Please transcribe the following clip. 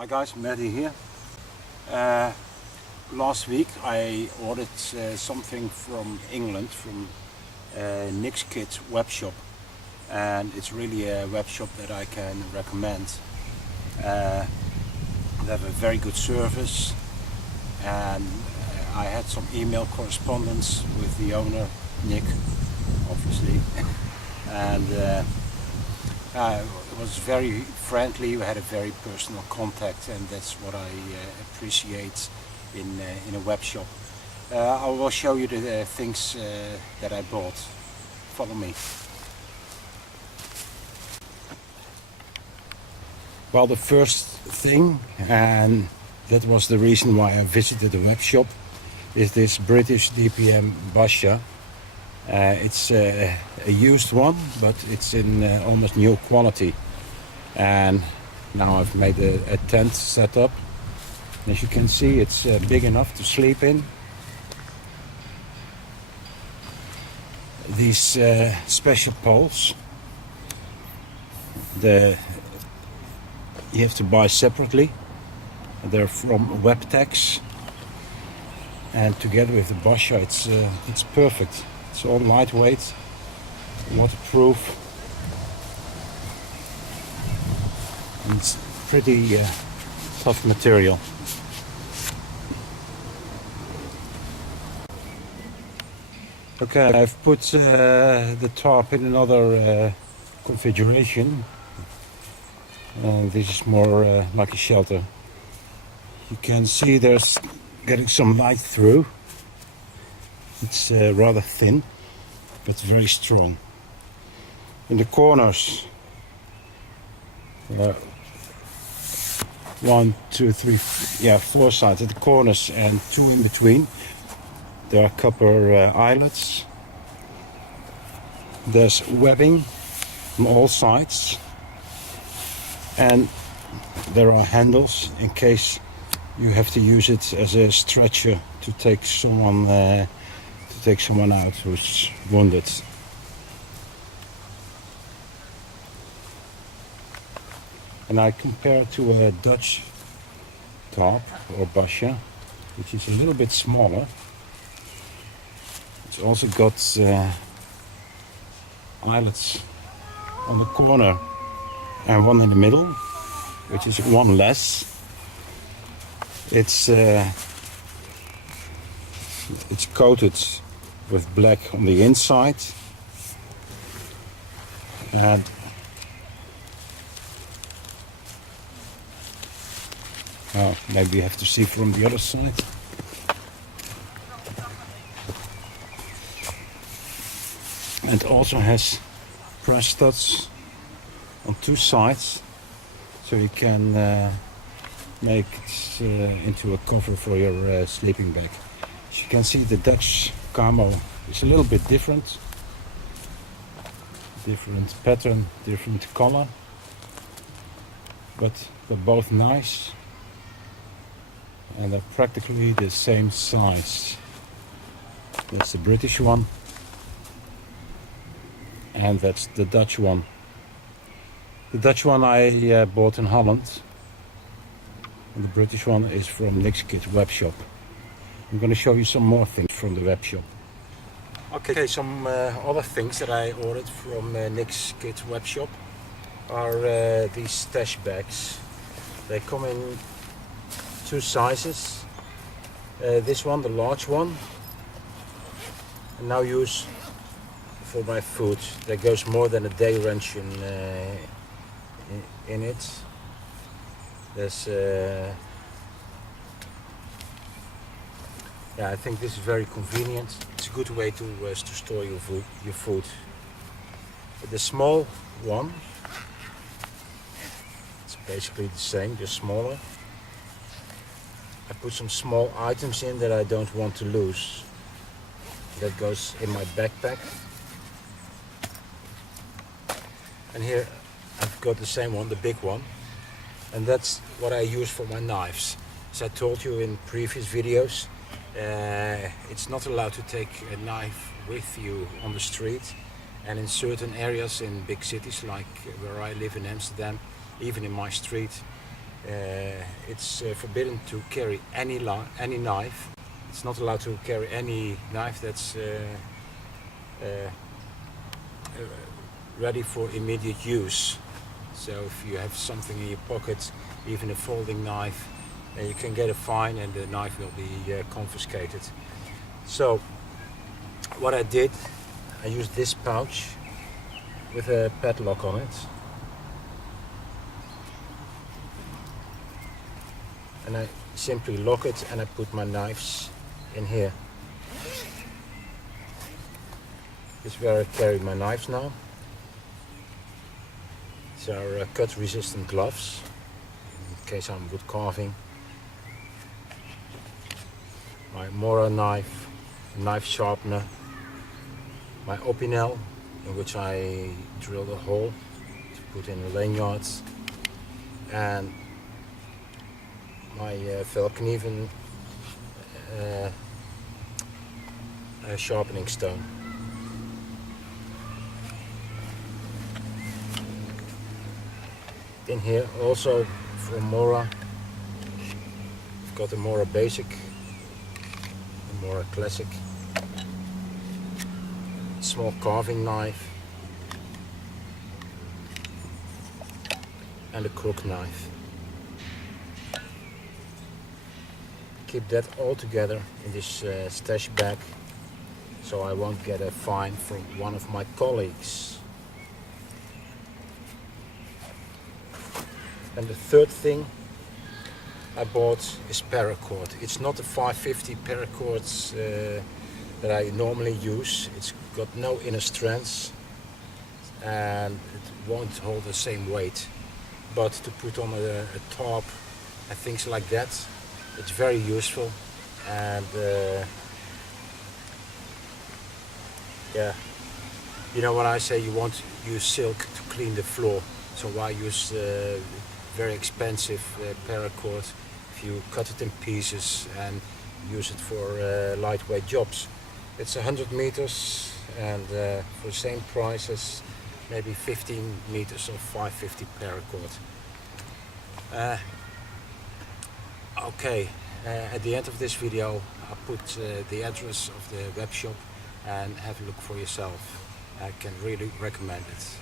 Hi guys, Maddie here. Last week I ordered something from England, from Nick's Kids webshop, and it's really a webshop that I can recommend. They have a very good service, and I had some email correspondence with the owner, Nick, obviously, and it was very friendly. We had a very personal contact, and that's what I appreciate in a web shop. I will show you the things that I bought. Follow me. Well, the first thing, and that was the reason why I visited the web shop, is this British M.B.S.R. It's a used one, but it's in almost new quality. And now I've made a tent setup. As you can see, it's big enough to sleep in. These special poles, you have to buy separately. They're from Webtex, and together with the M.B.S.R. it's perfect. It's all lightweight, waterproof, and it's pretty tough material. Okay, I've put the tarp in another configuration, and this is more like a shelter. You can see there's getting some light through. It's rather thin, but very strong. In the corners, 1, 2, 3, 4 sides at the corners and 2 in between. There are copper eyelets. There's webbing on all sides, and there are handles in case you have to use it as a stretcher to take someone out who's wounded. And I compare it to a Dutch tarp or M.B.S.R, which is a little bit smaller. It's also got eyelets on the corner and one in the middle, which is one less. It's coated with black on the inside, and maybe you have to see from the other side. And it also has press studs on 2 sides, so you can make it into a cover for your sleeping bag. As you can see, the Dutch camo is a little bit different. Different pattern, different color, but they're both nice, and they're practically the same size. That's the British one, and that's the Dutch one. The Dutch one I bought in Holland, and the British one is from Nick's Kids webshop. I'm going to show you some more things from the webshop. Okay, some other things that I ordered from Nick's Kids webshop are these stash bags. They come in 2 sizes. This one, the large one, I now use for my food. There goes more than a day ration in it. There's I think this is very convenient. It's a good way to store your food. The small one, it's basically the same, just smaller. I put some small items in that I don't want to lose. That goes in my backpack. And here I've got the same one, the big one. And that's what I use for my knives. As I told you in previous videos, it's not allowed to take a knife with you on the street, and in certain areas in big cities like where I live in Amsterdam, even in my street, It's forbidden to carry any knife. It's not allowed to carry any knife that's ready for immediate use. So if you have something in your pocket, even a folding knife, you can get a fine and the knife will be confiscated. So what I did, I used this pouch with a padlock on it, and I simply lock it and I put my knives in here. This is where I carry my knives now. These are cut resistant gloves in case I'm wood carving. My M.B.S.R knife, knife sharpener, my opinel in which I drilled a hole to put in the lanyards, and my Velknieven sharpening stone. In here also from M.B.S.R, I've got a M.B.S.R Basic, a M.B.S.R Classic, small carving knife, and a crook knife. Keep that all together in this stash bag, so I won't get a fine from one of my colleagues. And the third thing I bought is paracord. It's not the 550 paracords that I normally use. It's got no inner strands and it won't hold the same weight. But to put on a tarp and things like that, it's very useful. And yeah, you know what I say, you won't use silk to clean the floor. So why use very expensive paracord if you cut it in pieces and use it for lightweight jobs? It's 100 meters and for the same price as maybe 15 meters of 550 paracord. Okay, at the end of this video I'll put the address of the web shop and have a look for yourself. I can really recommend it.